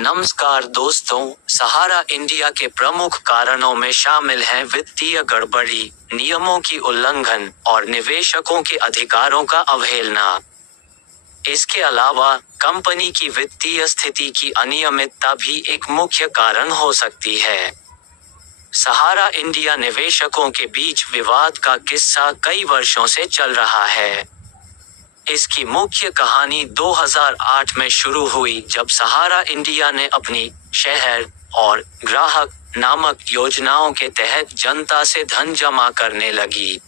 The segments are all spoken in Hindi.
नमस्कार दोस्तों, सहारा इंडिया के प्रमुख कारणों में शामिल हैं वित्तीय गड़बड़ी, नियमों की उल्लंघन और निवेशकों के अधिकारों का अवहेलना। इसके अलावा कंपनी की वित्तीय स्थिति की अनियमितता भी एक मुख्य कारण हो सकती है। सहारा इंडिया निवेशकों के बीच विवाद का किस्सा कई वर्षों से चल रहा है। इसकी मुख्य कहानी 2008 में शुरू हुई, जब सहारा इंडिया ने अपनी शहर और ग्राहक नामक योजनाओं के तहत जनता से धन जमा करने लगी।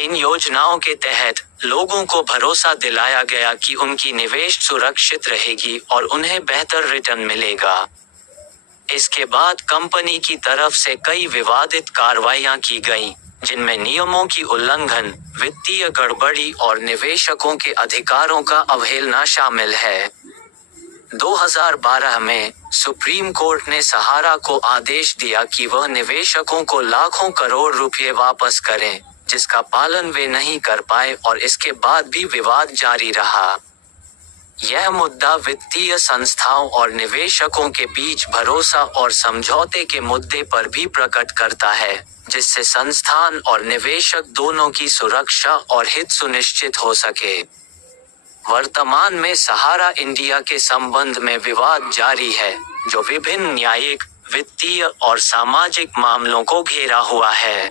इन योजनाओं के तहत लोगों को भरोसा दिलाया गया कि उनकी निवेश सुरक्षित रहेगी और उन्हें बेहतर रिटर्न मिलेगा। इसके बाद कंपनी की तरफ से कई विवादित कार्रवाइयां की गईं, जिनमें नियमों की उल्लंघन, वित्तीय गड़बड़ी और निवेशकों के अधिकारों का अवहेलना शामिल है। 2012 में सुप्रीम कोर्ट ने सहारा को आदेश दिया कि वह निवेशकों को लाखों करोड़ रुपए वापस करें, जिसका पालन वे नहीं कर पाए और इसके बाद भी विवाद जारी रहा। यह मुद्दा वित्तीय संस्थाओं और निवेशकों के बीच भरोसा और समझौते के मुद्दे पर भी प्रकट करता है, जिससे संस्थान और निवेशक दोनों की सुरक्षा और हित सुनिश्चित हो सके। वर्तमान में सहारा इंडिया के संबंध में विवाद जारी है, जो विभिन्न न्यायिक, वित्तीय और सामाजिक मामलों को घेरा हुआ है।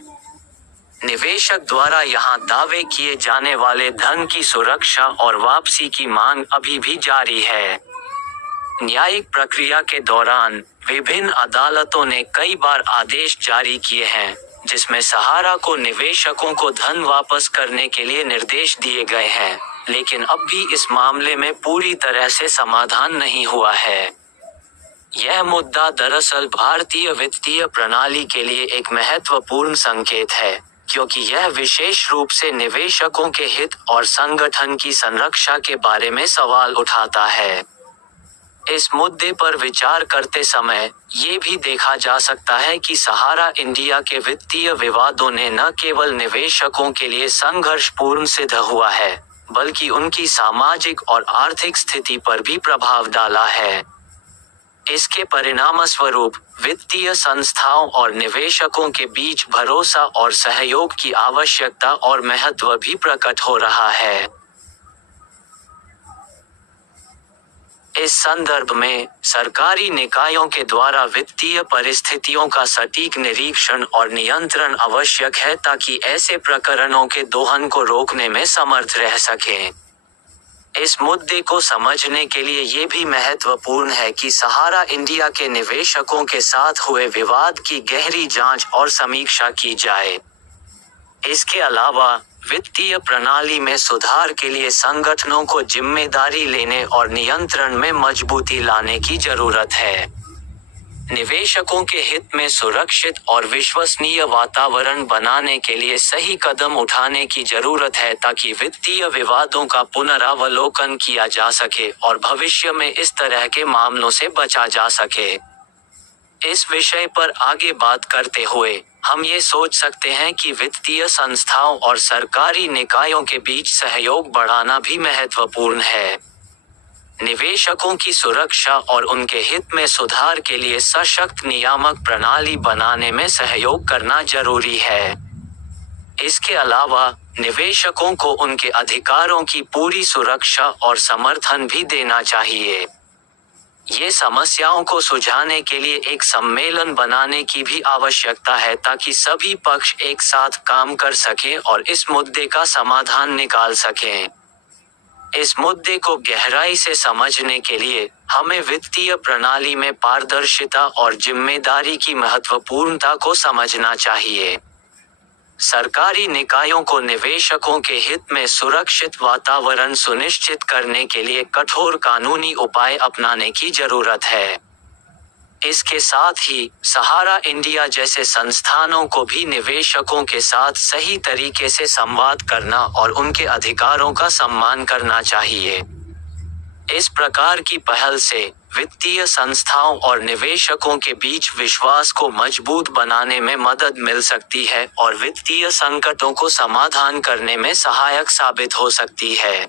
निवेशक द्वारा यहां दावे किए जाने वाले धन की सुरक्षा और वापसी की मांग अभी भी जारी है। न्यायिक प्रक्रिया के दौरान विभिन्न अदालतों ने कई बार आदेश जारी किए हैं, जिसमें सहारा को निवेशकों को धन वापस करने के लिए निर्देश दिए गए हैं, लेकिन अब भी इस मामले में पूरी तरह से समाधान नहीं हुआ है। यह मुद्दा दरअसल भारतीय वित्तीय प्रणाली के लिए एक महत्वपूर्ण संकेत है, क्योंकि यह विशेष रूप से निवेशकों के हित और संगठन की संरक्षा के बारे में सवाल उठाता है। इस मुद्दे पर विचार करते समय ये भी देखा जा सकता है कि सहारा इंडिया के वित्तीय विवादों ने न केवल निवेशकों के लिए संघर्षपूर्ण सिद्ध हुआ है, बल्कि उनकी सामाजिक और आर्थिक स्थिति पर भी प्रभाव डाला है। इसके परिणामस्वरूप वित्तीय संस्थाओं और निवेशकों के बीच भरोसा और सहयोग की आवश्यकता और महत्व भी प्रकट हो रहा है। इस संदर्भ में सरकारी निकायों के द्वारा वित्तीय परिस्थितियों का सटीक निरीक्षण और नियंत्रण आवश्यक है, ताकि ऐसे प्रकरणों के दोहन को रोकने में समर्थ रह सकें। इस मुद्दे को समझने के लिए ये भी महत्वपूर्ण है कि सहारा इंडिया के निवेशकों के साथ हुए विवाद की गहरी जांच और समीक्षा की जाए। इसके अलावा वित्तीय प्रणाली में सुधार के लिए संगठनों को जिम्मेदारी लेने और नियंत्रण में मजबूती लाने की जरूरत है। निवेशकों के हित में सुरक्षित और विश्वसनीय वातावरण बनाने के लिए सही कदम उठाने की जरूरत है, ताकि वित्तीय विवादों का पुनरावलोकन किया जा सके और भविष्य में इस तरह के मामलों से बचा जा सके। इस विषय पर आगे बात करते हुए हम ये सोच सकते हैं कि वित्तीय संस्थाओं और सरकारी निकायों के बीच सहयोग बढ़ाना भी महत्वपूर्ण है। निवेशकों की सुरक्षा और उनके हित में सुधार के लिए सशक्त नियामक प्रणाली बनाने में सहयोग करना जरूरी है। इसके अलावा निवेशकों को उनके अधिकारों की पूरी सुरक्षा और समर्थन भी देना चाहिए। ये समस्याओं को सुलझाने के लिए एक सम्मेलन बनाने की भी आवश्यकता है, ताकि सभी पक्ष एक साथ काम कर सकें और इस मुद्दे का समाधान निकाल सकें। इस मुद्दे को गहराई से समझने के लिए हमें वित्तीय प्रणाली में पारदर्शिता और जिम्मेदारी की महत्वपूर्णता को समझना चाहिए। सरकारी निकायों को निवेशकों के हित में सुरक्षित वातावरण सुनिश्चित करने के लिए कठोर कानूनी उपाय अपनाने की जरूरत है। इसके साथ ही सहारा इंडिया जैसे संस्थानों को भी निवेशकों के साथ सही तरीके से संवाद करना और उनके अधिकारों का सम्मान करना चाहिए। इस प्रकार की पहल से वित्तीय संस्थाओं और निवेशकों के बीच विश्वास को मजबूत बनाने में मदद मिल सकती है और वित्तीय संकटों को समाधान करने में सहायक साबित हो सकती है।